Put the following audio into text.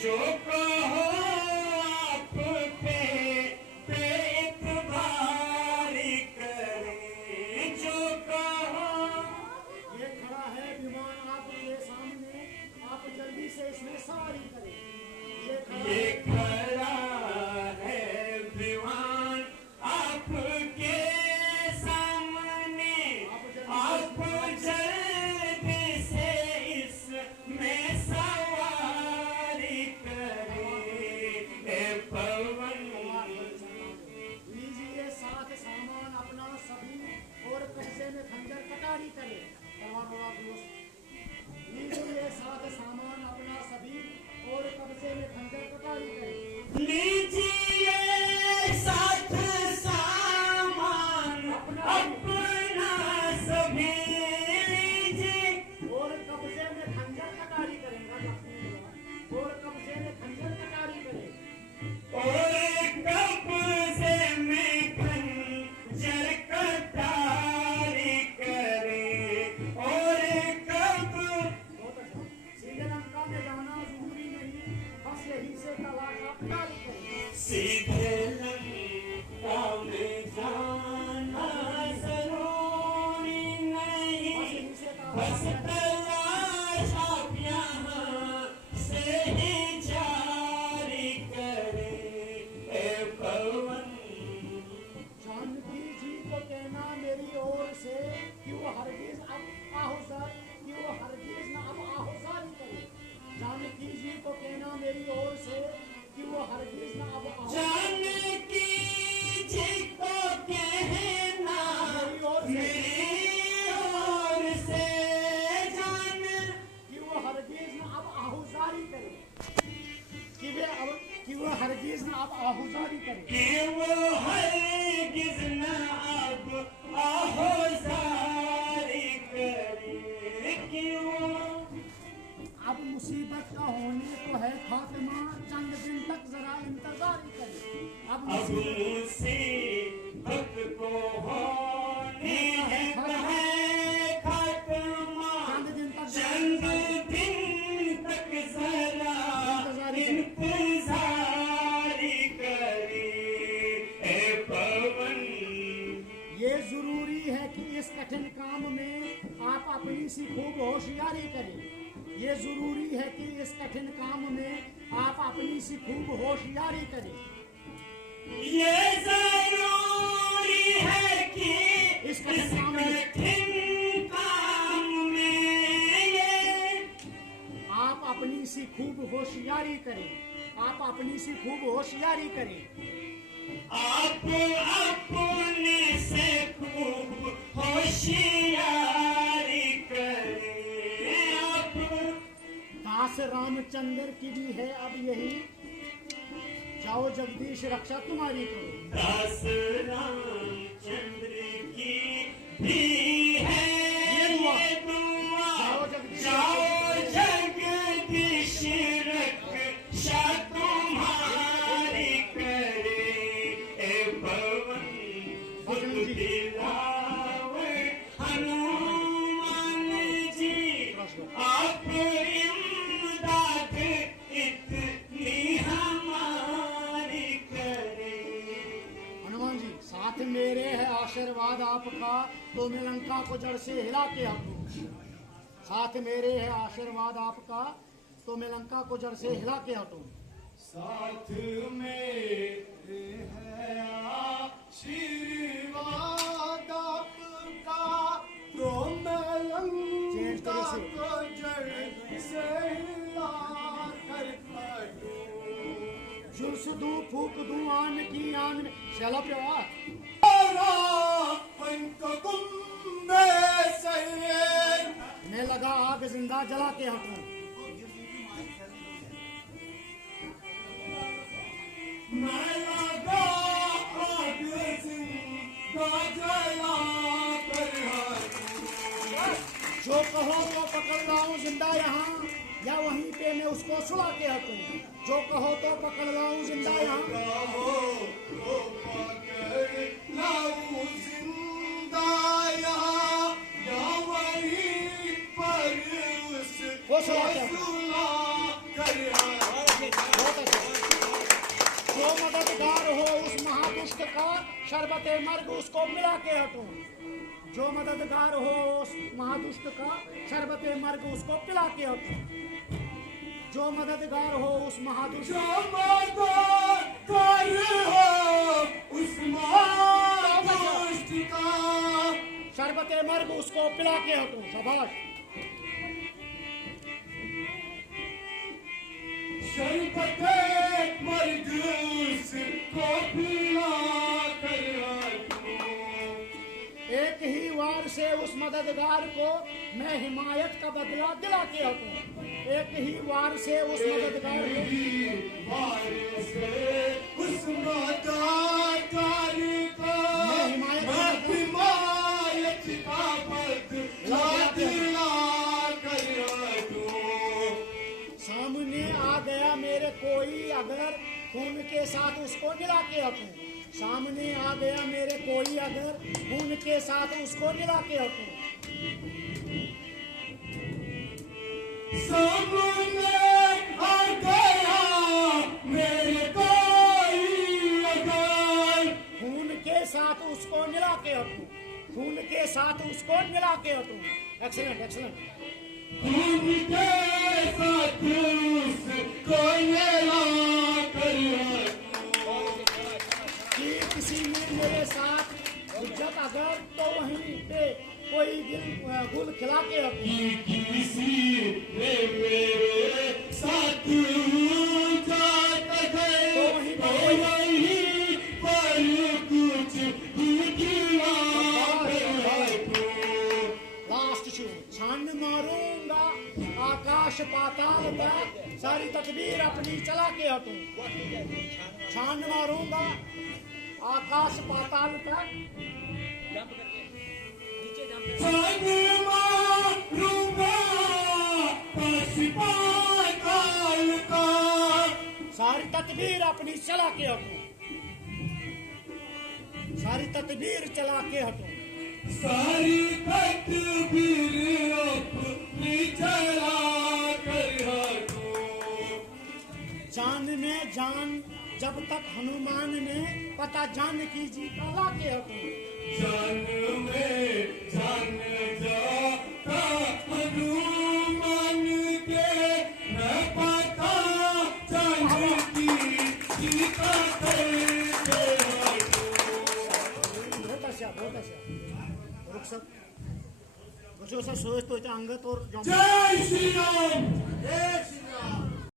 जो कहो आप पे इतबारी करे, जो कहो। ये खड़ा है विमान आपके सामने, आप जल्दी से इसमें सवारी करें। ये खड़ा है विमान आपके सामने, आप जल्दी से इसमें सवारी करें। ए पवन लीजिए साथ सामान अपना सभी और कब्जे में खंजर कटारी करें। लीजिए साथ सामान अपना सभी और कब्जे में खंजर कटारी करें। लीजिए साथ सामान अपना सभी, लीजिए और कब्जे में खंजर कटारी करेंगे, और कब्जे में खंजर कटारी करें। और कब्जे में खंजर कटारी करें। और कब सीधे लंका में जाना जरूरी नहीं, बस यही से तलाशा कटारी करें। सीधे लंका में जाना जरूरी नहीं, बस तलाश आप यहाँ से ही जारी करें। ए पवन जानकी जी को कहना मेरी ओर से कि वो हरगिज अब आहुजारी, कि वो हरगिज न अब आहुजारी करे। जानकी जी को कहना मेरी ओर से कि वो हरगिज न अब जानकी जी को कहना मेरी ओर से, जान कि वो हरगिज न अब आहुजारी करे, कि वो हरगिज न अब आहुजारी करे। कि वो हरगिज न अब आहुजारी करे। कि वो अब मुसीबत का होने को है खात्मा, चंद दिन तक जरा इंतजार करे। अब मुसीबत को होने है खात्मा, चंद दिन तक चंद दिन तक जरा इंतजारी करे। ए पवन ये जरूरी है कि इस कठिन काम में आप अपनी सी खूब होशियारी करें। ये जरूरी है कि इस कठिन काम में आप अपनी सी खूब होशियारी करें। ये जरूरी है कि इस कठिन काम में ये आप अपनी सी खूब होशियारी करें। आप अपनी सी खूब होशियारी करें। आप अपने से खूब होशियारी करें। आप दास रामचंद्र की भी है अब यही, जाओ जगदीश रक्षा तुम्हारी करो। दास रामचंद्र की भी है ये दुआ, जाओ जगदीश रक्षा तुम्हारी करे। ए पवन बुद्ध दिलावे हनुमान जी, आप इमदाद इतनी हमारी करें। हनुमान जी साथ मेरे है आशीर्वाद आपका, तो मैं लंका को जड़ से हिला के हटूं। साथ मेरे है आशीर्वाद आपका, तो मैं लंका को जड़ से हिला के हटूं। साथ मेरे है आशीर्वाद आपका, तो मैं लंका को जड़ से फूक दूं आन की आन में शैला पे आ मैं लगा आग जिंदा जला के हटूं मैं लगा आग जिंदा जला कर जो कहो तो पकड़ लाऊं जिंदा यहाँ या वहीं पे मैं उसको सुला के हटूं जो कहो तो पकड़ लाऊं जिंदा यहाँ वो सुला के हटूं जो मददगार हो उस महादुष्ट का शरबते मर्ग उसको मिला के हटूं जो मददगार हो उस महादुष्ट का शरबते मर्ग उसको पिला के हटूं जो मददगार हो उस महादुष्ट का शरबते मर्ग उसको पिला के हटूं शाबाश शरबते मर्ग उसको पिला कर एक ही वार से उस मददगार को मैं हिमायत का बदला दिला के हटूं एक ही वार से उस मददगार को उस मददगार को मैं हिमायत का बदला दिला कर सामने आ गया मेरे कोई अगर खून के साथ उसको मिला के हटूं सामने आ गया मेरे कोई अगर खून के साथ उसको मिला के हटूं सामने आ गया मेरे कोई अगर खून के साथ उसको मिला के हटूं खून के साथ उसको मिला के हटूं एक्सीलेंट एक्सीलेंट खून के साथ उसको मिला कर किसी ने मेरे साथ इज्जत अगर तो वहीं पे कोई गुल खिला के रखी किसी ने मेरे साथ इज्जत अगर तो वहीं पर कुछ खिला लास्ट शो छान मारूंगा आकाश पाताल तक सारी तकदीर अपनी चला के हटूं छान मारूंगा आकाश पाताल तक सारी तकदीर अपनी चला के हटूं सारी तकदीर चला के हटूं सारी तकदीर अपनी चला कर हटूं जान में जान जब तक हनुमान ने पता जानकी जी का लाके हटूं जान में जान जाता हनुमान के न पता जानकी जी का करके बहुत अच्छा रुक सब कुछ ऐसा सोच तो अंगत और जय श्री राम जय श्री राम